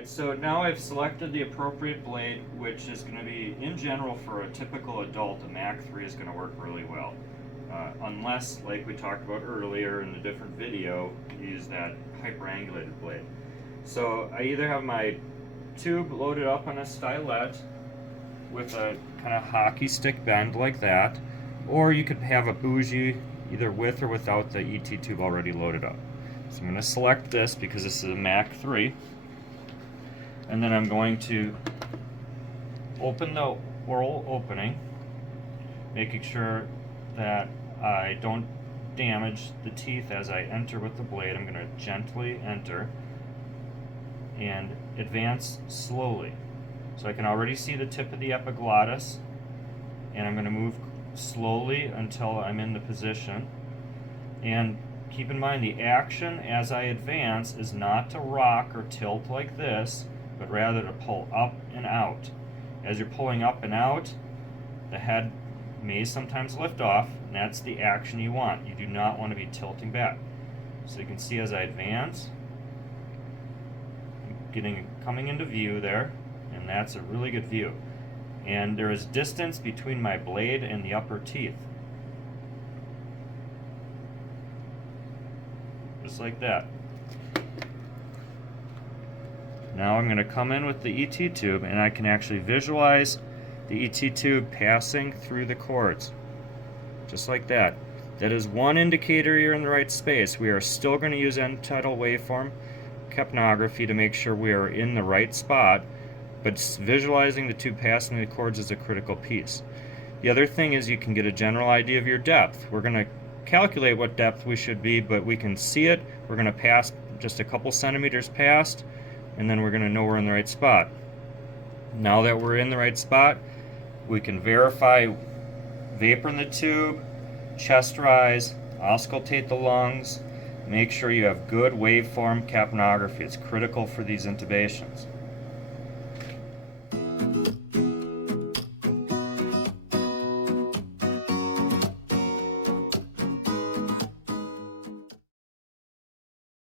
Alright, so now I've selected the appropriate blade, which is going to be, in general, for a typical adult, a Mach 3 is going to work really well. Unless, like we talked about earlier in a different video, you use that hyperangulated blade. So I either have my tube loaded up on a stylet with a kind of hockey stick bend like that, or you could have a bougie either with or without the ET tube already loaded up. So I'm going to select this because this is a Mach 3, and then I'm going to open the oral opening, making sure that I don't damage the teeth as I enter with the blade. I'm going to gently enter and advance slowly. So I can already see the tip of the epiglottis, and I'm going to move slowly until I'm in the position. And keep in mind, the action as I advance is not to rock or tilt like this, but rather to pull up and out. As you're pulling up and out, the head may sometimes lift off, and that's the action you want. You do not want to be tilting back. So you can see as I advance, I'm coming into view there, and that's a really good view. And there is distance between my blade and the upper teeth. Just like that. Now I'm going to come in with the ET tube, and I can actually visualize the ET tube passing through the cords. Just like that. That is one indicator you're in the right space. We are still going to use end-tidal waveform capnography to make sure we are in the right spot, but visualizing the tube passing the cords is a critical piece. The other thing is you can get a general idea of your depth. We're going to calculate what depth we should be, but we can see it. We're going to pass just a couple centimeters past, and then we're going to know we're in the right spot. Now that we're in the right spot, we can verify vapor in the tube, chest rise, auscultate the lungs, make sure you have good waveform capnography. It's critical for these intubations.